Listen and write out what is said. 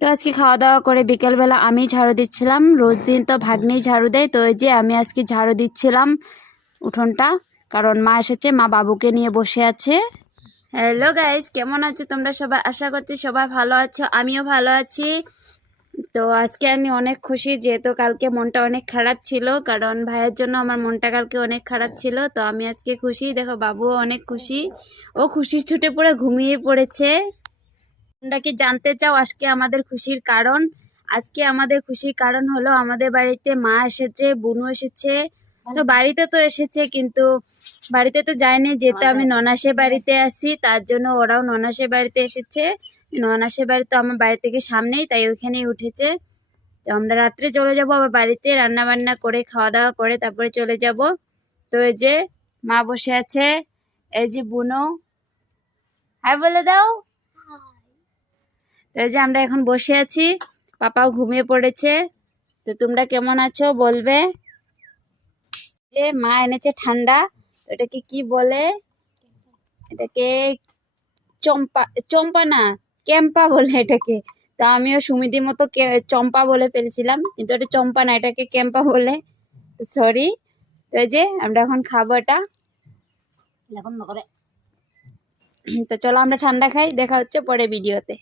তো আজকে খাওয়া দাওয়া করে বিকেলবেলা আমি ঝাড়ু দিচ্ছিলাম। রোজ দিন তো ভাগ্নেই ঝাড়ু দেয়, তো এই যে আমি আজকে ঝাড়ু দিচ্ছিলাম উঠোনটা, কারণ মা এসেছে, মা বাবুকে নিয়ে বসে আছে। হ্যালো গাইস, কেমন আছো তোমরা সবাই? আশা করছি সবাই ভালো আছো, আমিও ভালো আছি। তো আজকে আমি অনেক খুশি, যেহেতু কালকে মনটা অনেক খারাপ ছিল, কারণ ভাইয়ের জন্য আমার মনটা কালকে অনেক খারাপ ছিল। তো আমি আজকে খুশি, দেখো বাবুও অনেক খুশি, ও খুশির ছুটে পড়ে ঘুমিয়ে পড়েছে। তোমরা কি জানতে চাও আজকে আমাদের খুশির কারণ? আজকে আমাদের খুশির কারণ হলো আমাদের বাড়িতে মা এসেছে, বুনু এসেছে। তো বাড়িতে তো এসেছে, কিন্তু বাড়িতে তো যায়নি, যেহেতু আমি ননাসের বাড়িতে আসি, তার জন্য ওরাও ননাসের বাড়িতে এসেছে। ননাসের বাড়ি তো আমার বাড়ি থেকে সামনেই, তাই ওইখানেই উঠেছে। তো আমরা রাত্রে চলে যাব আবার বাড়িতে, রান্না বান্না করে খাওয়া দাওয়া করে তারপরে চলে যাব। তো এই যে মা বসে আছে, এই যে বুনু, হাই বলে দাও। তো এই যে আমরা এখন বসে আছি, পাপাও ঘুমিয়ে পড়েছে। তো তোমরা কেমন আছো বলবে। যে মা এনেছে ঠান্ডা, এটাকে কি বলে? এটাকে চম্পা, চম্পা না, ক্যাম্পা বলে এটাকে। তো আমিও সুমিদির মতো চম্পা বলে ফেলছিলাম, কিন্তু এটা চম্পা না, এটাকে ক্যাম্পা বলে। সরি। তো এই যে আমরা এখন খাবো এটা। তো চলো আমরা ঠান্ডা খাই, দেখা হচ্ছে পরে ভিডিওতে।